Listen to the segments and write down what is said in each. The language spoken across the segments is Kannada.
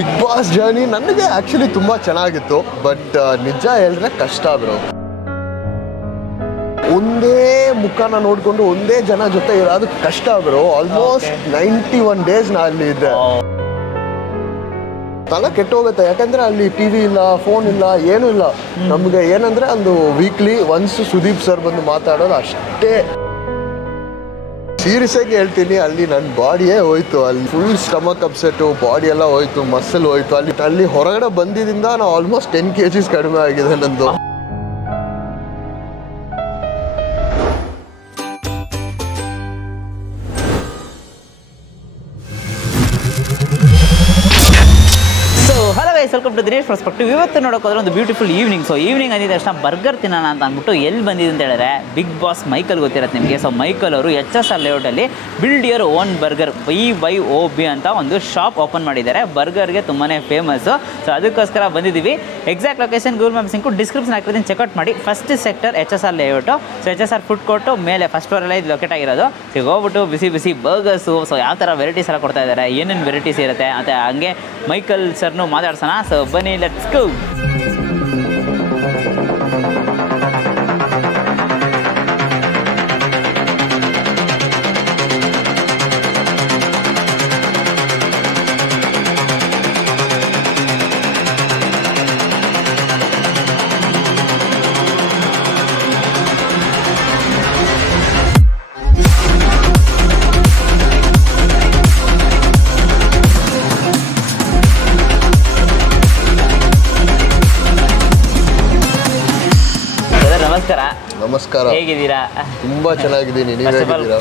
ಬಿಗ್ ಬಾಸ್ ಜರ್ನಿ ನನಗೆ ಆ್ಯಕ್ಚುಲಿ ತುಂಬ ಚೆನ್ನಾಗಿತ್ತು. ಬಟ್ ನಿಜ ಹೇಳಿದ್ರೆ ಕಷ್ಟ ಬ್ರೋ. ಒಂದೇ ಮುಖನ ನೋಡಿಕೊಂಡು ಒಂದೇ ಜನ ಜೊತೆ ಇರೋದು ಕಷ್ಟ ಬ್ರೋ. ಆಲ್ಮೋಸ್ಟ್ 91 ಡೇಸ್ ನಾ ಅಲ್ಲಿ ಇದ್ದೆ. ತಲೆ ಕೆಟ್ಟೋಗುತ್ತೆ. ಯಾಕಂದರೆ ಅಲ್ಲಿ ಟಿವಿ ಇಲ್ಲ, ಫೋನ್ ಇಲ್ಲ, ಏನೂ ಇಲ್ಲ. ನಮಗೆ ಏನಂದರೆ ಒಂದು ವೀಕ್ಲಿ ಒನ್ಸ್ ಸುದೀಪ್ ಸರ್ ಬಂದು ಮಾತಾಡೋದು ಅಷ್ಟೇ. ಸೀರಿಯಸ್ ಆಗಿ ಹೇಳ್ತೀನಿ, ಅಲ್ಲಿ ನನ್ನ ಬಾಡಿಯೇ ಹೋಯ್ತು. ಅಲ್ಲಿ ಫುಲ್ ಸ್ಟಮಕ್ ಅಪ್ಸೆಟ್ಟು, ಬಾಡಿ ಎಲ್ಲ ಹೋಯ್ತು, ಮಸಲ್ ಹೋಯ್ತು. ಅಲ್ಲಿ ಹೊರಗಡೆ ಬಂದಿದ್ದರಿಂದ ನಾವು ಆಲ್ಮೋಸ್ಟ್ 10 kgs ಕಡಿಮೆ ಆಗಿದೆ ನಂದು. Welcome to Dinesh perspective. ಇವತ್ತು ನೋಡೋಕೆ ಹೋದ್ರೆ ಒಂದು ಬ್ಯೂಟಿಫುಲ್ ಈವ್ನಿಂಗ್. ಸೊ ಈವ್ನಿಂಗ್ ಅಂದಿದ ತಕ್ಷಣ ಬರ್ಗರ್ ತಿನ್ನೋಣ ಅಂತ ಅಂದ್ಬಿಟ್ಟು ಎಲ್ಲಿ ಬಂದಿದೆ ಅಂತ ಹೇಳಿದ್ರೆ ಬಿಗ್ ಬಾಸ್ ಮೈಕಲ್ ಗೊತ್ತಿರುತ್ತೆ ನಿಮಗೆ. ಸೊ ಮೈಕಲ್ ಅವರು HSR ಲೇಔಟಲ್ಲಿ build your own burger BYOB ಅಂತ ಒಂದು ಶಾಪ್ ಓಪನ್ ಮಾಡಿದ್ದಾರೆ. ಬರ್ಗರ್ಗೆ ತುಂಬಾ ಫೇಮಸ್ಸು. ಸೊ ಅದಕ್ಕೋಸ್ಕರ ಬಂದಿದ್ದೀವಿ. ಎಕ್ಸಾಕ್ಟ್ ಲೊಕೇಶನ್ ಗೂಗಲ್ ಮ್ಯಾಪ್ಸ್ ಸಿಂಕು ಡಿಸ್ಕ್ರಿಪ್ಷನ್ ಹಾಕಿರೋದನ್ನು ಚೆಕ್ಔಟ್ ಮಾಡಿ. First sector HSR layout. So HSR food court ಮೇಲೆ ಫಸ್ಟ್ ಫ್ಲೋರಲ್ಲೇ ಇದು ಲೊಕೇಟ್ ಆಗಿರೋದು. ಸೊ ಹೋಗ್ಬಿಟ್ಟು ಬಿಸಿ ಬಿಸಿ ಬರ್ಗರ್ಸು, ಸೊ ಯಾವ ಥರ ವೆರೈಟೀಸ್ ಎಲ್ಲ ಕೊಡ್ತಾ ಇದ್ದಾರೆ, ಏನೇನು ವೆರೈಟೀಸ್ ಇರುತ್ತೆ ಮತ್ತು ಹಂಗೆ ಮೈಕಲ್ ಸರ್ನು ಮಾತಾಡ್ಸೋಣ. ಸೊ ಬನ್ನಿ, ಲೆಟ್ಸ್ ಗೋ. ನಮಸ್ಕಾರ. ಹೇಗಿದ್ದೀರಾ? ತುಂಬಾ ಚೆನ್ನಾಗಿದ್ದೀನಿ. ನೀವು ಹೇಗಿದ್ದೀರಾ?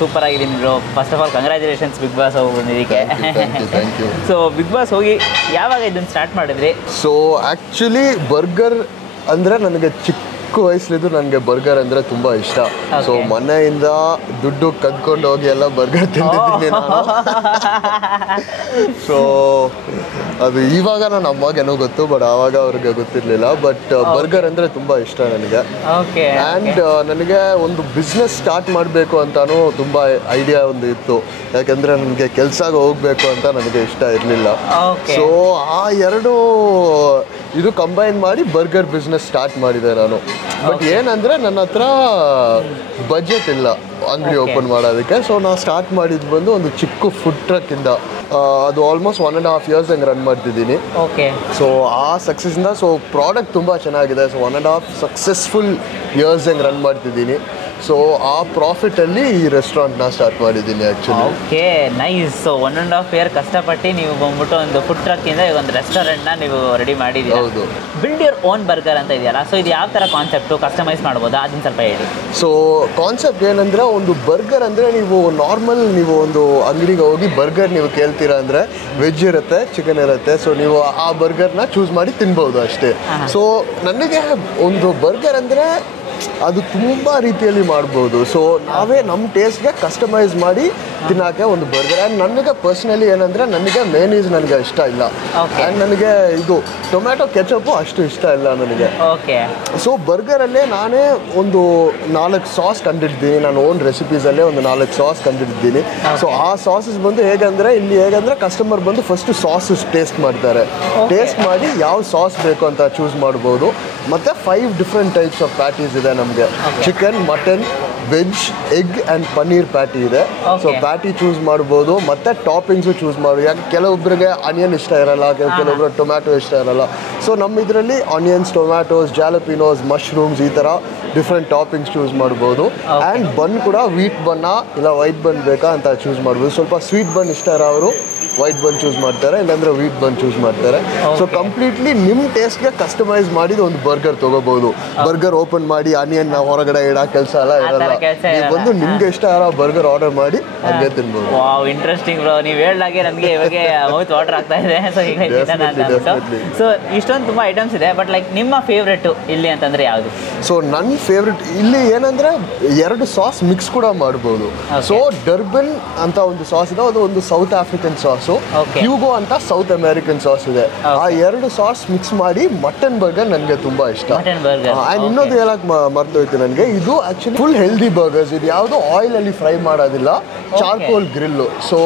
ಸೂಪರ್ ಆಗಿದ್ದೀನಿ bro. First of all congratulations Bigg Boss ಹೋಗಿ ಬಂದಿದ್ದಕ್ಕೆ. Thank you. So Bigg Boss ಹೋಗಿ ಯಾವಾಗ ಇದನ್ನು ಸ್ಟಾರ್ಟ್ ಮಾಡಿದ್ರಿ? ಸೊ ಆ್ಯಕ್ಚುಲಿ ಬರ್ಗರ್ ಅಂದರೆ ನನಗೆ ಚಿಕ್ಕ ವಯಸ್ಸಲ್ಲಿದ್ದು ನನಗೆ ಬರ್ಗರ್ ಅಂದರೆ ತುಂಬ ಇಷ್ಟ. ಸೊ ಮನೆಯಿಂದ ದುಡ್ಡು ಕದ್ಕೊಂಡು ಹೋಗಿ ಎಲ್ಲ ಬರ್ಗರ್ ತಿಂದಿದ್ದೀನಿ ನಾನು. ಸೊ ಅದು ಇವಾಗ ನನ್ನ ಅಮ್ಮಗೇನೋ ಗೊತ್ತು, ಬಟ್ ಆವಾಗ ಅವ್ರಿಗೆ ಗೊತ್ತಿರಲಿಲ್ಲ. ಬಟ್ ಬರ್ಗರ್ ಅಂದರೆ ತುಂಬ ಇಷ್ಟ ನನಗೆ. ಆ್ಯಂಡ್ ನನಗೆ ಒಂದು ಬಿಸ್ನೆಸ್ ಸ್ಟಾರ್ಟ್ ಮಾಡಬೇಕು ಅಂತಾನು ತುಂಬ ಐಡಿಯಾ ಒಂದು ಇತ್ತು. ಯಾಕೆಂದರೆ ನನಗೆ ಕೆಲ್ಸಕ್ಕೆ ಹೋಗಬೇಕು ಅಂತ ನನಗೆ ಇಷ್ಟ ಇರಲಿಲ್ಲ. ಸೊ ಆ ಎರಡು ಇದು ಕಂಬೈನ್ ಮಾಡಿ ಬರ್ಗರ್ ಬಿಸ್ನೆಸ್ ಸ್ಟಾರ್ಟ್ ಮಾಡಿದೆ ನಾನು. ಬಟ್ ಏನಂದರೆ ನನ್ನ ಹತ್ರ ಬಜೆಟ್ ಇಲ್ಲ ಅಂಗಡಿ ಓಪನ್ ಮಾಡೋದಕ್ಕೆ. ಸೊ ನಾನು ಸ್ಟಾರ್ಟ್ ಮಾಡಿದ್ದು ಬಂದು ಒಂದು ಚಿಕ್ಕ ಫುಡ್ ಟ್ರಕ್ಕಿಂದ. ಅದು ಆಲ್ಮೋಸ್ಟ್ 1.5 years ಹಂಗೆ ರನ್ ಮಾಡ್ತಿದ್ದೀನಿ. ಸೊ ಆ ಸಕ್ಸಸ್ಸಿಂದ ಸೊ ಪ್ರಾಡಕ್ಟ್ ತುಂಬ ಚೆನ್ನಾಗಿದೆ. ಸೊ 1.5 ಸಕ್ಸಸ್ಫುಲ್ ಇಯರ್ಸ್ ಹಂಗೆ ರನ್ ಮಾಡ್ತಿದ್ದೀನಿ. ಸೊ ಆ ಪ್ರಾಫಿಟಲ್ಲಿ ಈ ರೆಸ್ಟೋರೆಂಟ್ನ ಸ್ಟಾರ್ಟ್ ಮಾಡಿದ್ದೀನಿ actually. Okay, nice. So 1.5 year ಕಷ್ಟಪಟ್ಟು ನೀವು ಬಂದ್ಬಿಟ್ಟು ಒಂದು ಫುಡ್ ಟ್ರಕ್ಕಿಂದ ಈಗ ಒಂದು ರೆಸ್ಟೋರೆಂಟ್ನ ನೀವು ರೆಡಿ ಮಾಡಿದ್ದೀರಿ. ಹೌದು. ಬಿಲ್ಡ್ ಯುವರ್ ಓನ್ ಬರ್ಗರ್ ಅಂತ ಇದೆಯಲ್ಲ, ಸೊ ಇದು ಯಾವ ಥರ ಕಾನ್ಸೆಪ್ಟು, ಕಸ್ಟಮೈಸ್ ಮಾಡ್ಬೋದಾ, ಅದನ್ನ ಸ್ವಲ್ಪ ಹೇಳಿ. ಸೊ ಕಾನ್ಸೆಪ್ಟ್ ಏನಂದರೆ, ಒಂದು ಬರ್ಗರ್ ಅಂದರೆ ನೀವು ನಾರ್ಮಲ್ ನೀವು ಒಂದು ಅಂಗಡಿಗೆ ಹೋಗಿ ಬರ್ಗರ್ ನೀವು ಕೇಳ್ತೀರಾ ಅಂದರೆ ವೆಜ್ ಇರುತ್ತೆ, ಚಿಕನ್ ಇರುತ್ತೆ. ಸೊ ನೀವು ಆ ಬರ್ಗರ್ನ ಚೂಸ್ ಮಾಡಿ ತಿನ್ಬೋದು ಅಷ್ಟೇ. ಸೊ ನನಗೆ ಒಂದು ಬರ್ಗರ್ ಅಂದರೆ ಅದು ತುಂಬ ರೀತಿಯಲ್ಲಿ ಮಾಡ್ಬೋದು. ಸೊ ನಾವೇ ನಮ್ಮ ಟೇಸ್ಟ್ಗೆ ಕಸ್ಟಮೈಸ್ ಮಾಡಿ ತಿನ್ನೋಕ್ಕೆ ಒಂದು ಬರ್ಗರ್. ಆ್ಯಂಡ್ ನನಗೆ ಪರ್ಸ್ನಲಿ ಏನಂದರೆ ನನಗೆ ಮೇನೀಸ್ ನನಗೆ ಇಷ್ಟ ಇಲ್ಲ. ಆ್ಯಂಡ್ ನನಗೆ ಇದು ಟೊಮ್ಯಾಟೊ ಕೆಚಪ್ಪು ಅಷ್ಟು ಇಷ್ಟ ಇಲ್ಲ ನನಗೆ. ಸೊ ಬರ್ಗರಲ್ಲೇ ನಾನೇ ಒಂದು 4 ಸಾಸ್ ಕಂಡಿಡ್ತೀನಿ. ನಾನು ಓನ್ ರೆಸಿಪೀಸಲ್ಲೇ ಒಂದು 4 ಸಾಸ್ ಕಂಡಿಡ್ತೀನಿ. ಸೊ ಆ ಸಾಸಸ್ ಬಂದು ಹೇಗಂದರೆ ಕಸ್ಟಮರ್ ಬಂದು ಫಸ್ಟು ಸಾಸಸ್ ಟೇಸ್ಟ್ ಮಾಡ್ತಾರೆ. ಟೇಸ್ಟ್ ಮಾಡಿ ಯಾವ ಸಾಸ್ ಬೇಕು ಅಂತ ಚೂಸ್ ಮಾಡ್ಬೋದು. ಮತ್ತು 5 ಡಿಫ್ರೆಂಟ್ ಟೈಪ್ಸ್ ಆಫ್ ಪ್ಯಾಟೀಸ್ ಇದೆ ನಮಗೆ. Chicken, mutton, veg, egg and paneer patty ಇದೆ. ಸೊ ಪ್ಯಾಟಿ ಚೂಸ್ ಮಾಡ್ಬೋದು. ಮತ್ತು ಟಾಪಿಂಗ್ಸು ಚೂಸ್ ಮಾಡ್ಬೋದು. ಯಾಕೆ ಕೆಲವೊಬ್ಬರಿಗೆ ಆನಿಯನ್ ಇಷ್ಟ ಇರಲ್ಲ, ಕೆಲವೊಬ್ಬರು ಟೊಮ್ಯಾಟೊ ಇಷ್ಟ ಇರಲ್ಲ. ಸೊ ನಮ್ಮ ಇದರಲ್ಲಿ ಆನಿಯನ್ಸ್, ಟೊಮ್ಯಾಟೋಸ್, ಜಾಲಪಿನೋಸ್, ಮಶ್ರೂಮ್ಸ್, ಈ ಥರ ಡಿಫ್ರೆಂಟ್ ಟಾಪಿಂಗ್ಸ್ ಚೂಸ್ ಮಾಡ್ಬೋದು. ಆ್ಯಂಡ್ ಬನ್ ಕೂಡ ವೀಟ್ ಬನ್ನ ಇಲ್ಲ ವೈಟ್ ಬನ್ ಬೇಕಾ ಅಂತ ಚೂಸ್ ಮಾಡ್ಬೋದು. ಸ್ವಲ್ಪ ಸ್ವೀಟ್ ಬನ್ ಇಷ್ಟ ಇರೋ ಅವರು ವೈಟ್ ಬನ್ ಚೂಸ್ ಮಾಡ್ತಾರೆ, ಇಲ್ಲಾಂದರೆ ವೀಟ್ ಬನ್ ಚೂಸ್ ಮಾಡ್ತಾರೆ. ಸೊ ಕಂಪ್ಲೀಟ್ಲಿ ನಿಮ್ಮ ಟೇಸ್ಟ್ಗೆ ಕಸ್ಟಮೈಸ್ ಮಾಡಿದ ಒಂದು ಬರ್ಗರ್ ತೊಗೋಬೋದು. ಬರ್ಗರ್ ಓಪನ್ ಮಾಡಿ ಆನಿಯನ್ನ ಹೊರಗಡೆ ಇಡೋ ಕೆಲಸ ಎಲ್ಲ ಇರಲ್ಲ. ನೀವು ಬಂದು ನಿಮ್ಗೆ ಇಷ್ಟ ಯಾರೋ ಬರ್ಗರ್ ಆರ್ಡರ್ ಮಾಡಿ ಹಂಗೆ ತಿನ್ಬೋದು. Wow, interesting bro. ನೀವು ಹೇಳ್ದಾಗೆ ನನಗೆ ಇವಾಗ ಮೌತ್ ವಾಟರ್ ಆಗ್ತಾ ಇದೆ. ಸೊ ಈಗ ಸೊ ಇಷ್ಟೊಂದು ತುಂಬ ಐಟಮ್ಸ್ ಇದೆ. ಬಟ್ ಲೈಕ್ ನಿಮ್ಮ ಫೇವ್ರೆಟು ಇಲ್ಲಿ ಅಂತಂದರೆ ಯಾವುದು? ಸೊ ನನ್ನ ಫೇವ್ರೆಟ್ ಇಲ್ಲಿ ಏನಂದರೆ 2 ಸಾಸ್ ಮಿಕ್ಸ್ ಕೂಡ ಮಾಡ್ಬೋದು. ಸೊ ಡರ್ಬನ್ ಅಂತ ಒಂದು ಸಾಸ್ ಇದೆ, ಅದು ಒಂದು ಸೌತ್ ಆಫ್ರಿಕನ್ ಸಾಸ್. ಹ್ಯೂಗೋ ಅಂತ ಸೌತ್ ಅಮೆರಿಕನ್ ಸಾಸ್ ಇದೆ. ಆ 2 ಸಾಸ್ ಮಿಕ್ಸ್ ಮಾಡಿ ಮಟನ್ ಬರ್ಗರ್ ನನಗೆ ತುಂಬಾ ಇಷ್ಟ. ಆ್ಯಂಡ್ ಇನ್ನೊಂದು ಹೇಳಕ್ ಮರ್ತೋಯ್ತು ನನಗೆ, ಇದು actually full healthy healthy burgers. ಇದು ಯಾವುದು ಆಯಿಲಲ್ಲಿ ಫ್ರೈ ಮಾಡೋದಿಲ್ಲ, charcoal grill. So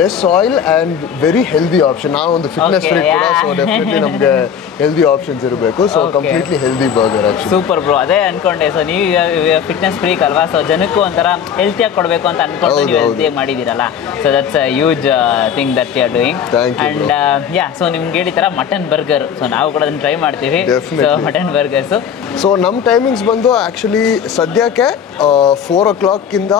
less oil and very healthy option. ನಾವು ಒಂದು ಫಿಟ್ನೆಸ್ ಫ್ರೀಕ್ ಕೂಡ, ಸೊ ಡೆಫಿನೆಟ್ಲಿ ನಮಗೆ ಹೆಲ್ದಿ ಆಪ್ಷನ್ಸ್ ಇರಬೇಕು. So completely healthy burger actually. Super bro, ಅದೇ ಅನ್ಕೊಂಡೆ. ಸೊ ನೀವು ಫಿಟ್ನೆಸ್ ಫ್ರೀಕ್ ಅಲ್ವಾ, ಸೊ ಜನಕ್ಕೂ ಒಂಥರ ಹೆಲ್ತಿಯಾಗಿ ಕೊಡಬೇಕು ಅಂತ ಅನ್ಕೊಂಡು ನೀವು ಹೆಲ್ತಿಯಾಗಿ ಮಾಡಿದ್ದೀರಲ್ಲ. So that's a huge thing that you are doing. And so ನಿಮ್ಗೆ ಹೇಳಿ ಥರ ಮಟನ್ ಬರ್ಗರ್, ಸೊ ನಾವು ಕೂಡ ಅದನ್ನು ಟ್ರೈ ಮಾಡ್ತೀವಿ. So mutton burgers. ಸೊ ನಮ್ಮ ಟೈಮಿಂಗ್ಸ್ ಬಂದು ಆ್ಯಕ್ಚುಲಿ ಸದ್ಯಕ್ಕೆ 4 o'clock-ಇಂದ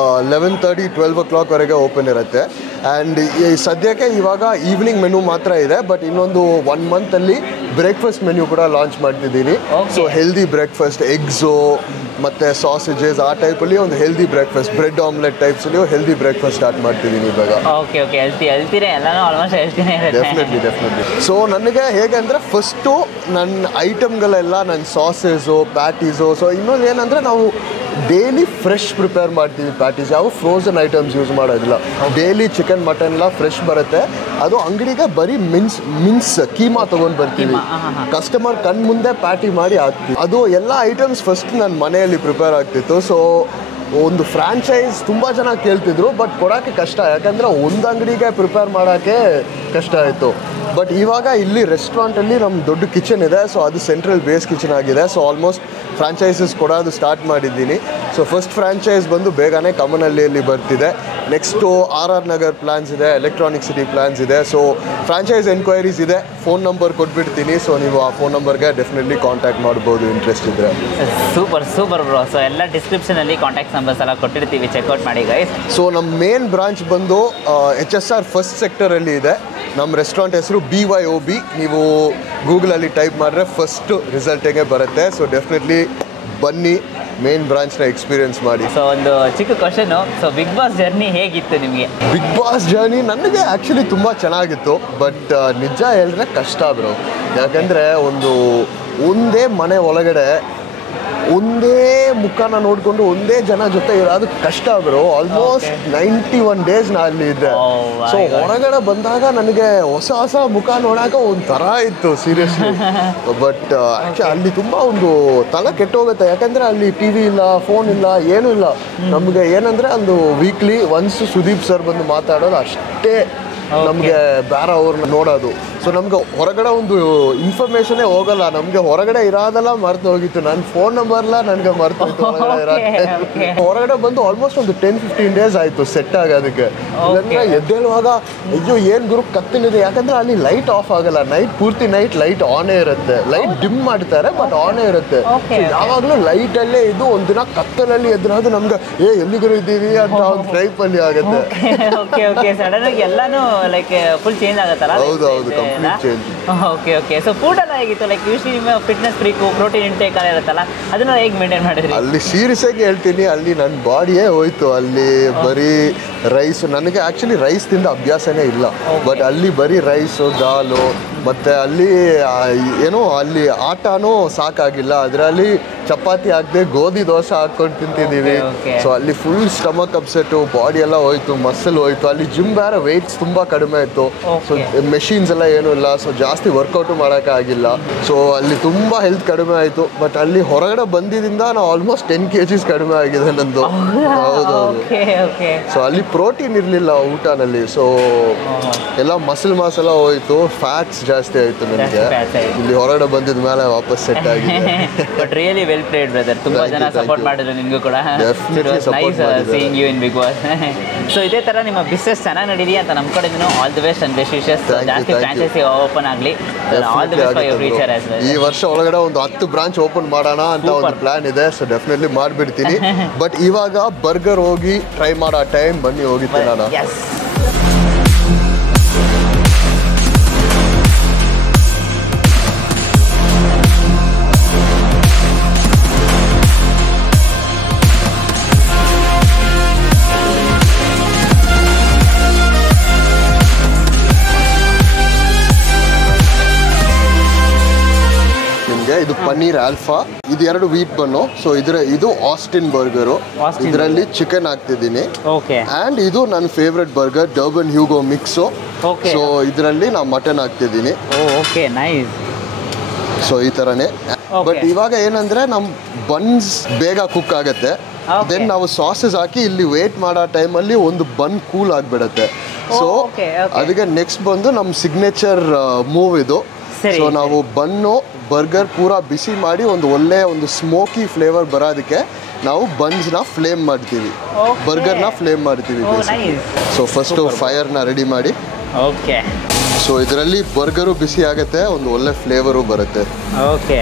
11:30 12 o'clock-ವರೆಗೆ ಓಪನ್ ಇರುತ್ತೆ. ಆ್ಯಂಡ್ ಸದ್ಯಕ್ಕೆ ಇವಾಗ ಈವ್ನಿಂಗ್ ಮೆನು ಮಾತ್ರ ಇದೆ. ಬಟ್ ಇನ್ನೊಂದು 1 month-ಅಲ್ಲಿ ಬ್ರೇಕ್ಫಾಸ್ಟ್ ಮೆನ್ಯೂ ಕೂಡ ಲಾಂಚ್ ಮಾಡ್ತಿದ್ದೀನಿ. ಸೊ ಹೆಲ್ದಿ ಬ್ರೇಕ್ಫಾಸ್ಟ್, ಎಗ್ಸು ಮತ್ತು ಸಾಸೇಜಸ್ ಆ ಟೈಪಲ್ಲಿ ಒಂದು ಹೆಲ್ದಿ ಬ್ರೇಕ್ಫಾಸ್ಟ್, ಬ್ರೆಡ್ ಆಮ್ಲೆಟ್ ಟೈಪ್ಸಲ್ಲಿ ಹೆಲ್ದಿ ಬ್ರೇಕ್ಫಾಸ್ಟ್ ಸ್ಟಾರ್ಟ್ ಮಾಡ್ತಿದ್ದೀನಿ ಇವಾಗ. ಓಕೆ ಓಕೆ, ಹೆಲ್ತಿನೇ ಎಲ್ಲನೂ ಆಲ್ಮೋಸ್ಟ್ ಹೆಲ್ತಿನೇ ಇರುತ್ತೆ. ಡೆಫಿನೆಟ್ಲಿ. ಸೊ ನನಗೆ ಹೇಗೆ ಅಂದರೆ ಫಸ್ಟು ನನ್ನ ಐಟಮ್ಗಳೆಲ್ಲ ನನ್ನ ಸಾಸೇಸು, ಪ್ಯಾಟೀಸು. ಸೊ ಇನ್ನೊಂದು ಏನಂದರೆ ನಾವು ಡೈಲಿ ಫ್ರೆಶ್ ಪ್ರಿಪೇರ್ ಮಾಡ್ತೀವಿ ಪ್ಯಾಟೀಸ್. ಯಾವ ಫ್ರೋಝನ್ ಐಟಮ್ಸ್ ಯೂಸ್ ಮಾಡೋದಿಲ್ಲ. ಡೈಲಿ ಚಿಕನ್ ಮಟನ್ ಎಲ್ಲ ಫ್ರೆಶ್ ಬರುತ್ತೆ. ಅದು ಅಂಗಡಿಗೆ ಬರೀ ಮಿನ್ಸ್ ಕೀಮಾ ತೊಗೊಂಡು ಬರ್ತೀವಿ. ಕಸ್ಟಮರ್ ಕಣ್ ಮುಂದೆ ಪ್ಯಾಟಿ ಮಾಡಿ ಹಾಕ್ತೀವಿ. ಅದು ಎಲ್ಲ ಐಟಮ್ಸ್ ಫಸ್ಟ್ ನನ್ನ ಮನೆಯಲ್ಲಿ ಪ್ರಿಪೇರ್ ಆಗ್ತಿತ್ತು. ಸೊ ಒಂದು ಫ್ರಾಂಚೈಸ್ ತುಂಬ ಜನ ಕೇಳ್ತಿದ್ರು, ಬಟ್ ಕೊಡೋಕ್ಕೆ ಕಷ್ಟ. ಯಾಕಂದರೆ ಒಂದು ಅಂಗಡಿಗೆ ಪ್ರಿಪೇರ್ ಮಾಡೋಕ್ಕೆ ಕಷ್ಟ ಆಯಿತು. ಬಟ್ ಇವಾಗ ಇಲ್ಲಿ ರೆಸ್ಟೋರೆಂಟಲ್ಲಿ ನಮ್ಮ ದೊಡ್ಡ ಕಿಚನ್ ಇದೆ. ಸೊ ಅದು ಸೆಂಟ್ರಲ್ ಬೇಸ್ ಕಿಚನ್ ಆಗಿದೆ. ಸೊ ಆಲ್ಮೋಸ್ಟ್ ಫ್ರಾಂಚೈಸಸ್ ಕೊಡೋದು ಸ್ಟಾರ್ಟ್ ಮಾಡಿದ್ದೀನಿ. ಸೊ ಫಸ್ಟ್ ಫ್ರಾಂಚೈಸ್ ಬಂದು ಬೇಗನೆ ಕಮನಹಳ್ಳಿಯಲ್ಲಿ ಬರ್ತಿದೆ. ನೆಕ್ಸ್ಟು RR ನಗರ್ ಪ್ಲ್ಯಾನ್ಸ್ ಇದೆ, ಎಲೆಕ್ಟ್ರಾನಿಕ್ ಸಿಟಿ ಪ್ಲ್ಯಾನ್ಸ್ ಇದೆ. ಸೊ ಫ್ರಾಂಚೈಸ್ ಎನ್ಕ್ವೈರೀಸ್ ಇದೆ. ಫೋನ್ ನಂಬರ್ ಕೊಟ್ಬಿಡ್ತೀನಿ. ಸೊ ನೀವು ಆ ಫೋನ್ ನಂಬರ್ಗೆ ಡೆಫಿನೆಟ್ಲಿ ಕಾಂಟ್ಯಾಕ್ಟ್ ಮಾಡ್ಬೋದು ಇಂಟ್ರೆಸ್ಟ್ ಇದ್ದರೆ. Super bro. ಸೊ ಎಲ್ಲ ಡಿಸ್ಕ್ರಿಪ್ಷನಲ್ಲಿ ಕಾಂಟ್ಯಾಕ್ಟ್ ನಂಬರ್ಸ್ ಎಲ್ಲ ಕೊಟ್ಟಿರ್ತೀವಿ, ಚೆಕ್ಔಟ್ ಮಾಡಿ ಗೈಸ್. ಸೊ ನಮ್ಮ ಮೇನ್ ಬ್ರಾಂಚ್ ಬಂದು HSR ಫಸ್ಟ್ ಸೆಕ್ಟರಲ್ಲಿ ಇದೆ. ನಮ್ಮ ರೆಸ್ಟೋರೆಂಟ್ ಹೆಸರು BYOB. ನೀವು ಗೂಗಲಲ್ಲಿ ಟೈಪ್ ಮಾಡಿದ್ರೆ ಫಸ್ಟ್ ರಿಸಲ್ಟಿಗೆ ಬರುತ್ತೆ. ಸೊ ಡೆಫಿನೆಟ್ಲಿ ಬನ್ನಿ, ಮೇನ್ ಬ್ರಾಂಚ್ನ ಎಕ್ಸ್ಪೀರಿಯನ್ಸ್ ಮಾಡಿ. ಸೊ ಒಂದು ಚಿಕ್ಕ question, so Bigg Boss journey ಹೇಗಿತ್ತು ನಿಮಗೆ? ಬಿಗ್ ಬಾಸ್ ಜರ್ನಿ ನನಗೆ ಆ್ಯಕ್ಚುಲಿ ತುಂಬ ಚೆನ್ನಾಗಿತ್ತು. ಬಟ್ ನಿಜ ಹೇಳಿದ್ರೆ ಕಷ್ಟ ಬ್ರೋ. ಯಾಕಂದರೆ ಒಂದೇ ಮನೆ ಒಳಗಡೆ ಒಂದೇ ಮುಖನ ನೋಡಿಕೊಂಡು ಒಂದೇ ಜನ ಜೊತೆ ಇರೋದು ಕಷ್ಟ ಬ್ರೋ. ಆಲ್ಮೋಸ್ಟ್ 91 days ನಾ ಅಲ್ಲಿ ಇದ್ದೆ. ಸೊ ಹೊರಗಡೆ ಬಂದಾಗ ನನಗೆ ಹೊಸ ಮುಖ ನೋಡಾಕ ಒಂಥರ ಇತ್ತು ಸೀರಿಯಸ್ಲಿ. ಬಟ್ ಆ್ಯಕ್ಚುಲಿ ಅಲ್ಲಿ ತುಂಬ ಒಂದು ತಲೆ ಕೆಟ್ಟೋಗುತ್ತೆ. ಯಾಕಂದರೆ ಅಲ್ಲಿ TV ಇಲ್ಲ, ಫೋನ್ ಇಲ್ಲ, ಏನೂ ಇಲ್ಲ. ನಮಗೆ ಏನಂದರೆ ಒಂದು ವೀಕ್ಲಿ ಒನ್ಸ್ ಸುದೀಪ್ ಸರ್ ಬಂದು ಮಾತಾಡೋದು ಅಷ್ಟೇ ನಮಗೆ ಬೇರೆ ಅವ್ರನ್ನ ನೋಡೋದು. ಸೊ ನಮ್ಗೆ ಹೊರಗಡೆ ಒಂದು ಇನ್ಫಾರ್ಮೇಷನೇ ಹೋಗಲ್ಲ. ನಮಗೆ ಹೊರಗಡೆ ಇರೋದೆಲ್ಲ ಮರೆತು ಹೋಗಿತ್ತು. ನನ್ನ ಫೋನ್ ನಂಬರ್ಲ ನನಗೆ ಮರೆತು ಹೋಯ್ತು ಹೊರಗಡೆ ಬಂದು ಆಲ್ಮೋಸ್ಟ್ ಒಂದು 10-15 days ಆಯಿತು ಸೆಟ್ ಆಗೋದಕ್ಕೆ. ಇಲ್ಲಾಂದರೆ ಎದ್ದೇಳುವಾಗ ಅಯ್ಯೋ ಏನು ಗ್ರೂಪ್ ಕತ್ತಲಿದೆ. ಯಾಕಂದರೆ ಅಲ್ಲಿ ಲೈಟ್ ಆಫ್ ಆಗಲ್ಲ. ಪೂರ್ತಿ ನೈಟ್ ಲೈಟ್ ಆನೇ ಇರುತ್ತೆ. ಲೈಟ್ ಡಿಮ್ ಮಾಡ್ತಾರೆ ಬಟ್ ಆನೇ ಇರುತ್ತೆ. ಯಾವಾಗಲೂ ಲೈಟಲ್ಲೇ ಇದು ಒಂದಿನ ಕತ್ತಲಲ್ಲಿ ಎದ್ರಾದು ನಮ್ಗೆ ಎಲ್ಲಿಗೂ ಇದ್ದೀವಿ ಅಂತ ಒಂದು ಟೈಪಲ್ಲಿ ಆಗುತ್ತೆ. ಸಡನ್ ಆಗಿ ಎಲ್ಲಾನು ಲೈಕ್ ಫುಲ್ ಚೇಂಜ್ ಆಗುತ್ತಲ್ಲ. ಹೌದು, complete change. Okay. So food ಎಲ್ಲ ಹೇಗಿತ್ತು? ಲೈಕ್ ಯೂಶ್ವಲಿ ನಿಮ್ಮ ಫಿಟ್ನೆಸ್ ಫ್ರೀಕು ಪ್ರೋಟೀನ್ ಇಂಟೇಕ್ ಎಲ್ಲ ಇರುತ್ತಲ್ಲ, ಅದನ್ನ ಹೇಗೆ ಮೇಂಟೈನ್ ಮಾಡಿದ್ರಿ? ಅಲ್ಲಿ ಸೀರಿಯಸ್ ಆಗಿ ಹೇಳ್ತೀನಿ, ಅಲ್ಲಿ ನನ್ನ ಬಾಡಿಯೇ ಹೋಯ್ತು. ಅಲ್ಲಿ ಬರೀ ರೈಸ್. ನನಗೆ ಆ್ಯಕ್ಚುಲಿ ರೈಸ್ ತಿಂದ ಅಭ್ಯಾಸನೇ ಇಲ್ಲ. ಬಟ್ ಅಲ್ಲಿ ಬರೀ ರೈಸು, ದಾಲು, ಮತ್ತು ಅಲ್ಲಿ ಅಲ್ಲಿ ಆಟನೂ ಸಾಕಾಗಿಲ್ಲ. ಅದರಲ್ಲಿ ಚಪಾತಿ ಹಾಕದೆ ಗೋಧಿ ದೋಸೆ ಹಾಕ್ಕೊಂಡು ತಿಂತಿದ್ದೀವಿ. ಸೊ ಅಲ್ಲಿ ಫುಲ್ ಸ್ಟಮಕ್ ಅಪ್ಸೆಟ್ಟು, ಬಾಡಿ ಎಲ್ಲ ಹೋಯ್ತು, ಮಸಲ್ ಹೋಯ್ತು. ಅಲ್ಲಿ ಜಿಮ್ ಬೇರೆ ವೆಯ್ಟ್ಸ್ ತುಂಬ ಕಡಿಮೆ ಇತ್ತು. ಸೊ ಮೆಷಿನ್ಸ್ ಎಲ್ಲ ಏನೂ ಇಲ್ಲ. ಸೊ ಜಾಸ್ತಿ ವರ್ಕೌಟು ಮಾಡೋಕ್ಕಾಗಿಲ್ಲ. ಸೊ ಅಲ್ಲಿ ತುಂಬ ಹೆಲ್ತ್ ಕಡಿಮೆ ಆಯಿತು. ಬಟ್ ಅಲ್ಲಿ ಹೊರಗಡೆ ಬಂದಿದ್ದರಿಂದ ನಾವು ಆಲ್ಮೋಸ್ಟ್ 10 kgs ಕಡಿಮೆ ಆಗಿದೆ ನಂದು. ಹೌದೌದು. ಸೊ ಅಲ್ಲಿ ಪ್ರೋಟೀನ್ ಇರಲಿಲ್ಲ ಊಟನಲ್ಲಿ. ಸೊ ಎಲ್ಲ ಮಾಸ್ ಎಲ್ಲ ಹೋಯ್ತು, ಫ್ಯಾಟ್ಸ್ ಜಾಸ್ತಿ ಆಯಿತು ನನಗೆ. ಇಲ್ಲಿ ಹೊರಗಡೆ ಬಂದಿದ ಮೇಲೆ ವಾಪಸ್ ಸೆಟ್ ಆಗಿದೆ. But really well played brother. ತುಂಬ ಜನ ಸಪೋರ್ಟ್ ಮಾಡಿದ್ರು ನಿಮಗೂ ಕೂಡ. Nice seeing you in Bigg Boss. So ಇದೇ ಥರ ನಿಮ್ಮ ಬಿಸ್ನೆಸ್ ಚೆನ್ನಾಗಿ ನಡೀಲಿ ಅಂತ ನಮ್ಮ ಕಡೆಯಿಂದ all the best and best wishes. ಜಾಸ್ತಿ ಫ್ರಾಂಚೈಸಿ ಓಪನ್ ಆಗಲಿ. All the best for your future as well. ಈ ವರ್ಷ ಒಳಗಡೆ ಒಂದು 10 ಬ್ರಾಂಚ್ ಓಪನ್ ಮಾಡೋಣ ಅಂತ ಒಂದು ಪ್ಲಾನ್ ಇದೆ. ಸೊ ಡೆಫಿನೆಟ್ಲಿ ಮಾಡಿಬಿಡ್ತೀನಿ. ಬಟ್ ಇವಾಗ ಬರ್ಗರ್ ಹೋಗಿ ಟ್ರೈ ಮಾಡೋ ಟೈಮ್ ಬನ್ನಿ ಹೋಗಿತ್ತು ನಾನು. ಇದು ಪನ್ನೀರ್ ಆಲ್ಫಾ, ಇದು 2 ವೀಟ್ ಬನ್ನು. ಸೊ ಇದು ಆಸ್ಟಿನ್ ಬರ್ಗರು. ಇದರಲ್ಲಿ ಚಿಕನ್ ಹಾಕ್ತಿದ್ದೀನಿ. ಆ್ಯಂಡ್ ಇದು ನನ್ನ favourite burger Durban Hugo mix. So ಇದರಲ್ಲಿ ನಾವು ಮಟನ್ ಹಾಕ್ತಿದ್ದೀನಿ. ಸೊ ಈ ಥರನೇ. ಬಟ್ ಇವಾಗ ಏನಂದರೆ ನಮ್ಮ ಬನ್ಸ್ ಬೇಗ ಕುಕ್ ಆಗುತ್ತೆ. Okay. ದೆನ್ ನಾವು ಸಾಸಸ್ ಹಾಕಿ ಇಲ್ಲಿ ವೇಟ್ ಮಾಡೋ ಟೈಮಲ್ಲಿ ಒಂದು ಬನ್ ಕೂಲ್ ಆಗಿಬಿಡುತ್ತೆ. So okay. ಅದಕ್ಕೆ ನೆಕ್ಸ್ಟ್ ಬಂದು ನಮ್ಮ ಸಿಗ್ನೇಚರ್ ಮೂವ್ ಇದು. ಸರಿ. ಸೊ ನಾವು ಬನ್ನು ಬರ್ಗರ್ ಪೂರಾ ಬಿಸಿ ಮಾಡಿ ಒಂದು ಸ್ಮೋಕಿ ಫ್ಲೇವರ್ ಬರೋದಕ್ಕೆ ನಾವು ಬನ್ಸ್ನ ಫ್ಲೇಮ್ ಮಾಡ್ತೀವಿ, Okay. ಬರ್ಗರ್ನ ಫ್ಲೇಮ್ ಮಾಡ್ತೀವಿ. ನೈಸ್. ಸೊ ಫಸ್ಟು ಫೈರ್ನ ರೆಡಿ ಮಾಡಿ. ಓಕೆ ಸೊ ಇದರಲ್ಲಿ ಬರ್ಗರು ಬಿಸಿ ಆಗುತ್ತೆ, ಒಂದು ಒಳ್ಳೆ ಫ್ಲೇವರು ಬರುತ್ತೆ. ಓಕೆ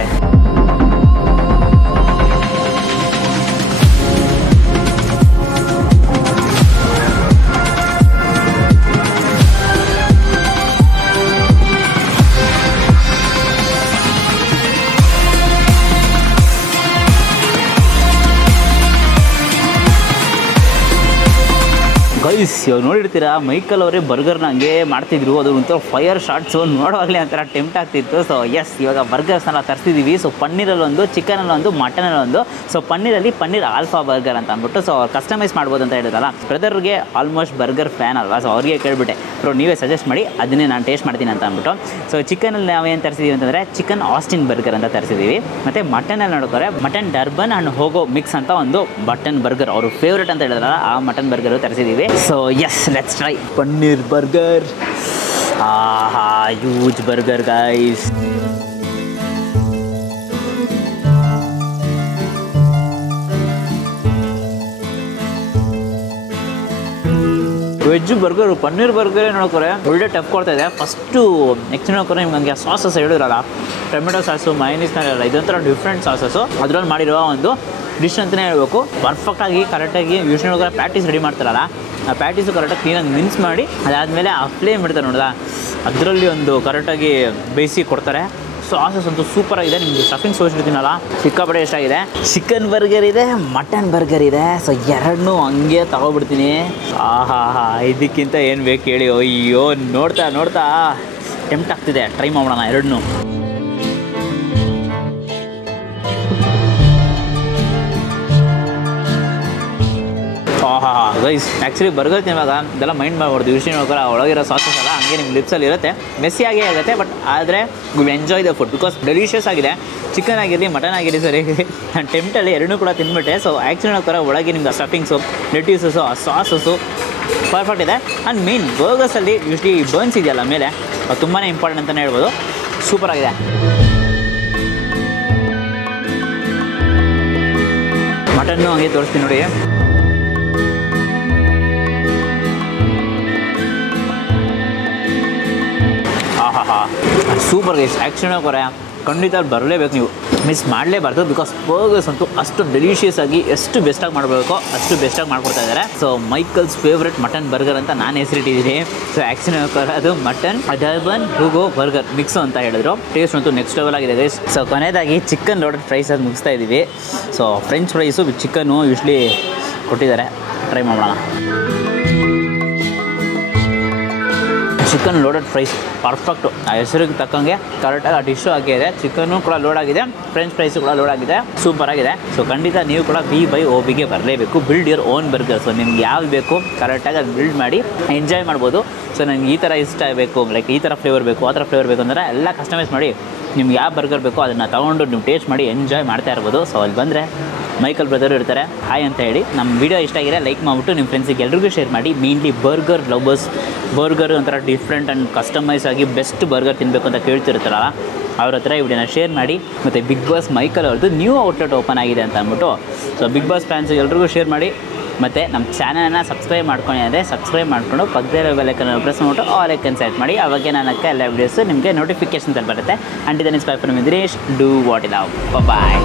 ಗೈಸ್, ಇವಾಗ ನೋಡಿರ್ತೀರಾ ಮೈಕಲ್ ಅವರೇ ಬರ್ಗರ್ನ ಹಂಗೆ ಮಾಡ್ತಿದ್ರು. ಅದು ಒಂಥರ ಫೈರ್ ಶಾರ್ಟ್ಸು ನೋಡುವಾಗಲೇ ಒಂಥರ ಟೆಂಪ್ಟ್ ಆಗ್ತಿತ್ತು. ಸೊ ಎಸ್, ಇವಾಗ ಬರ್ಗರ್ಸ್ನೆಲ್ಲ ತರಿಸಿದ್ದೀವಿ. ಸೊ ಪನ್ನೀರಲ್ಲಿ ಒಂದು, ಚಿಕನಲ್ಲಿ ಒಂದು, ಮಟನಲ್ಲಿ ಒಂದು. ಸೊ ಪನ್ನೀರಲ್ಲಿ ಪನ್ನೀರ್ ಆಲ್ಫಾ ಬರ್ಗರ್ ಅಂತ ಅಂದ್ಬಿಟ್ಟು ಸೊ ಅವ್ರು ಕಸ್ಟಮೈಸ್ ಮಾಡ್ಬೋದು ಅಂತ ಹೇಳಿದ್ರಲ್ಲ. ಬ್ರದರ್ಗೆ ಆಲ್ಮೋಸ್ಟ್ ಬರ್ಗರ್ ಫ್ಯಾನ್ ಅಲ್ವಾ, ಸೊ ಅವ್ರಿಗೆ ಕೇಳಿಬಿಟ್ಟೆ ಬ್ರೋ ನೀವೇ ಸಜೆಸ್ಟ್ ಮಾಡಿ, ಅದನ್ನೇ ನಾನು ಟೇಸ್ಟ್ ಮಾಡ್ತೀನಿ ಅಂತ ಅಂದ್ಬಿಟ್ಟು. ಸೊ ಚಿಕನಲ್ಲಿ ನಾವೇನು ತರಿಸಿದ್ದೀವಿ ಅಂತಂದರೆ ಚಿಕನ್ ಆಸ್ಟಿನ್ ಬರ್ಗರ್ ಅಂತ ತರಿಸಿದ್ದೀವಿ. ಮತ್ತು ಮಟನಲ್ಲಿ ನೋಡ್ತಾರೆ mutton Durban and Hugo mix ಅಂತ ಒಂದು ಮಟನ್ ಬರ್ಗರ್ ಅವರು ಫೇವ್ರೇಟ್ ಅಂತ ಹೇಳಿದ್ರಲ್ಲ, ಆ ಮಟನ್ ಬರ್ಗರು ತರಿಸಿದ್ದೀವಿ. So yes, let's try paneer burger. ಆಹಾ, huge burger guys. Veg burger, paneer ಬರ್ಗರೇ ನೋಡ್ಕೊರೆ ಒಳ್ಳೆ ಟಫ್ ಕೊಡ್ತಾ ಇದೆ. ಫಸ್ಟು ನೆಕ್ಸ್ಟ್ ನೋಡ್ಕೊರೆ ನಿಮ್ಗೆ ಹಂಗೆ ಸಾಸಸ್ ಹೇಳಿದ್ರಲ್ಲ, ಟೊಮೆಟೊ ಸಾಸು, ಮೈನೀಸ್ನಲ್ಲ, ಇದೊಂಥರ ಡಿಫ್ರೆಂಟ್ ಸಾಸಸ್ಸು ಅದರಲ್ಲಿ ಮಾಡಿರುವ ಒಂದು ಡಿಶ್ ಅಂತಲೇ ಹೇಳ್ಬೇಕು. ಪರ್ಫೆಕ್ಟಾಗಿ ಕರೆಕ್ಟಾಗಿ ಯೂಶ್ವಲಿ ನೋಡಿದ್ರೆ ಪ್ಯಾಟೀಸ್ ರೆಡಿ ಮಾಡ್ತಾರಲ್ಲ, ಆ ಪ್ಯಾಟೀಸು ಕರೆಕ್ಟಾಗಿ ಕ್ಲೀನಾಗಿ ಮಿನ್ಸ್ ಮಾಡಿ ಅದಾದಮೇಲೆ ಆ ಫ್ಲೇಮ್ ಇಡ್ತಾರೆ ನೋಡಿದ, ಅದರಲ್ಲಿ ಒಂದು ಕರೆಕ್ಟಾಗಿ ಬೇಯಿಸಿ ಕೊಡ್ತಾರೆ. ಸಾಸಸ್ ಅಂತೂ ಸೂಪರ್ ಆಗಿದೆ. ನಿಮಗೆ ಸ್ಟಫಿಂಗ್ ಸೋಸಿರ್ತೀನಲ್ಲ, ಸಿಕ್ಕಾಪಟ್ಟೆ ಇಷ್ಟಾಗಿದೆ. ಚಿಕನ್ ಬರ್ಗರ್ ಇದೆ, ಮಟನ್ ಬರ್ಗರ್ ಇದೆ. ಸೊ ಎರಡನ್ನೂ ಹಂಗೆ ತಗೊಬಿಡ್ತೀನಿ. ಆಹಾ ಹಾ, ಇದಕ್ಕಿಂತ ಏನು ಬೇಕು ಹೇಳಿ. ಅಯ್ಯೋ, ನೋಡ್ತಾ ನೋಡ್ತಾ ಟೆಂಪ್ಟ್ ಆಗ್ತಿದೆ. ಟ್ರೈ ಮಾಡೋಣ ಎರಡನ್ನೂ. ಆಹಾ ಗೈಸ್, ಆ್ಯಕ್ಚುಲಿ ಬರ್ಗರ್ ತಿನ್ನುವಾಗ ಇದೆಲ್ಲ ಮೈಂಡ್ ಮಾಡಬಾರ್ದು. ಯೂಶ್ವಲಿ ನೋಡ್ತಾರೆ ಒಳಗಿರೋ ಸಾಸಸ್ ಎಲ್ಲ ಹಂಗೆ ನಿಮ್ಮ ಲಿಪ್ಸಲ್ಲಿ ಇರುತ್ತೆ, ಮೆಸ್ಸಿಯಾಗೇ ಆಗುತ್ತೆ. ಬಟ್ ಆದರೆ will enjoy the food because delicious ಆಗಿದೆ. ಚಿಕನ್ ಆಗಿರಲಿ, ಮಟನ್ ಆಗಿರಲಿ, ಸರಿ ನಾನು ಟೆಂಪ್ಟಲ್ಲಿ ಎರಡನ್ನೂ ಕೂಡ ತಿಂದ್ಬಿಟ್ಟೆ. ಸೊ ಆ್ಯಕ್ಚುಲಿ ನೋಡ್ತಾರೆ ಒಳಗೆ ನಿಮ್ಗೆ ಸ್ಟಫಿಂಗ್ಸು, ಲೆಟ್ಯೂಸಸ್ಸು, ಆ ಸಾಸಸ್ಸು ಪರ್ಫೆಕ್ಟ್ ಇದೆ. ಆ್ಯಂಡ್ ಮೇನ್ ಬರ್ಗರ್ಸಲ್ಲಿ ಯೂಶ್ವಲಿ ಬರ್ನ್ಸ್ ಇದೆಯಲ್ಲ ಮೇಲೆ, ಅದು ತುಂಬಾ ಇಂಪಾರ್ಟೆಂಟ್ ಅಂತಲೇ ಹೇಳ್ಬೋದು. ಸೂಪರಾಗಿದೆ. ಮಟನ್ನು ಹಂಗೆ ತೋರಿಸ್ತೀನಿ ನೋಡಿ. ಆಹಾ ಸೂಪರ್ ಗೈಸ್. ಆ್ಯಕ್ಚುಲಿ ಕೊರೆ ಖಂಡಿತ ಬರಲೇಬೇಕು, ನೀವು ಮಿಸ್ ಮಾಡಲೇಬಾರ್ದು. ಬಿಕಾಸ್ ಬರ್ಗರ್ಸ್ ಅಂತೂ ಅಷ್ಟು ಡೆಲಿಷಿಯಸ್ ಆಗಿ ಎಷ್ಟು ಬೆಸ್ಟಾಗಿ ಮಾಡಬೇಕು ಅಷ್ಟು ಬೆಸ್ಟಾಗಿ ಮಾಡ್ಕೊಡ್ತಾ ಇದ್ದಾರೆ. So Michaels favourite mutton burger ಅಂತ ನಾನು ಹೆಸರಿಟ್ಟಿದ್ದೀನಿ. ಸೊ ಆ್ಯಕ್ಚುಲಿ ಅದು mutton Durban Hugo burger mix ಅಂತ ಹೇಳಿದ್ರು. ಟೇಸ್ಟ್ ಅಂತೂ ನೆಕ್ಸ್ಟ್ ಲೆವೆಲ್ ಆಗಿದೆ ಗೈಸ್. ಸೊ ಕೊನೆಯದಾಗಿ ಚಿಕನ್ ಲೋಡೆಡ್ ಫ್ರೈಸ್ ಅದು ಮುಗಿಸ್ತಾ ಇದ್ದೀವಿ. So French fries with chicken usually ಕೊಟ್ಟಿದ್ದಾರೆ, ಟ್ರೈ ಮಾಡೋಣ. ಚಿಕನ್ ಲೋಡೆಡ್ ಫ್ರೈಸ್ ಪರ್ಫೆಕ್ಟು, ಆ ಹೆಸರಿಗೆ ತಕ್ಕಂಗೆ ಕರೆಕ್ಟಾಗಿ ಆ ಡಿಶ್ಶು ಆಗಿದೆ. ಚಿಕನ್ನು ಕೂಡ ಲೋಡ್ ಆಗಿದೆ, ಫ್ರೆಂಚ್ ಫ್ರೈಸು ಕೂಡ ಲೋಡ್ ಆಗಿದೆ, ಸೂಪರ್ ಆಗಿದೆ. ಸೊ ಖಂಡಿತ ನೀವು ಕೂಡ BYOBಗೆ ಬರಲೇಬೇಕು. Build your own burger. So ನಿಮ್ಗೆ ಯಾವ್ದು ಬೇಕು ಕರೆಕ್ಟಾಗಿ ಅದು ಬಿಲ್ಡ್ ಮಾಡಿ ಎಂಜಾಯ್ ಮಾಡ್ಬೋದು. ಸೊ ನನಗೆ ಈ ಥರ ಇಷ್ಟ ಬೇಕು, ಲೈಕ್ ಈ ಥರ ಫ್ಲೇವರ್ ಬೇಕು, ಆ ಥರ ಫ್ಲೇವರ್ ಬೇಕು ಅಂದರೆ ಎಲ್ಲ ಕಸ್ಟಮೈಸ್ ಮಾಡಿ ನಿಮ್ಗೆ ಯಾವ ಬರ್ಗರ್ ಬೇಕೋ ಅದನ್ನು ತೊಗೊಂಡು ನೀವು ಟೇಸ್ಟ್ ಮಾಡಿ ಎಂಜಾಯ್ ಮಾಡ್ತಾ ಇರ್ಬೋದು. ಸೊ ಅಲ್ಲಿ ಬಂದರೆ ಮೈಕಲ್ ಬ್ರದರು ಇರ್ತಾರೆ. ಹಾಯ್ ಅಂತ ಹೇಳಿ ನಮ್ಮ ವಿಡಿಯೋ ಇಷ್ಟ ಆಗಿದೆ ಲೈಕ್ ಮಾಡಿಬಿಟ್ಟು ನಿಮ್ಮ ಫ್ರೆಂಡ್ಸಿಗೆ ಎಲ್ರಿಗೂ ಶೇರ್ ಮಾಡಿ. ಮೇನ್ಲಿ ಬರ್ಗರ್ ಲವರ್ಸ್, ಬರ್ಗರ್ ಒಂಥರ ಡಿಫ್ರೆಂಟ್ ಆ್ಯಂಡ್ ಕಸ್ಟಮೈಸ್ ಆಗಿ ಬೆಸ್ಟ್ ಬರ್ಗರ್ ತಿನ್ನಬೇಕು ಅಂತ ಕೇಳ್ತಿರ್ತಾರಲ್ಲ, ಅವ್ರ ಹತ್ರ ಈ ವಿಡಿಯೋನ ಶೇರ್ ಮಾಡಿ. ಮತ್ತು ಬಿಗ್ ಬಾಸ್ ಮೈಕಲ್ ಅವ್ರದ್ದು ನ್ಯೂ ಔಟ್ಲೆಟ್ ಓಪನ್ ಆಗಿದೆ ಅಂತ ಅಂದ್ಬಿಟ್ಟು ಸೊ ಬಿಗ್ ಬಾಸ್ ಫ್ಯಾನ್ಸಿಗೆ ಎಲ್ರಿಗೂ ಶೇರ್ ಮಾಡಿ. ಮತ್ತು ನಮ್ಮ ಚಾನಲನ್ನು ಸಬ್ಸ್ಕ್ರೈಬ್ ಮಾಡ್ಕೊಂಡು ಅಂದರೆ ಸಬ್ಸ್ಕ್ರೈಬ್ ಮಾಡಿಕೊಂಡು ಪಕ್ಕದಲ್ಲಿರೋ ಬೆಲ್ ಐಕನ್ ಪ್ರೆಸ್ ಮಾಡಿಬಿಟ್ಟು ಆಲ್ ಐಕನ್ ಸೆಲೆಕ್ಟ್ ಮಾಡಿ. ಅವಾಗ ನನಗೆ ಎಲ್ಲ ವೀಡಿಯೋಸು ನಿಮಗೆ ನೋಟಿಫಿಕೇಶನ್ ಬರುತ್ತೆ. ಆ್ಯಂಡ್ ಇದನ್ನು inspire from Dinesh. Do what it love. Bye.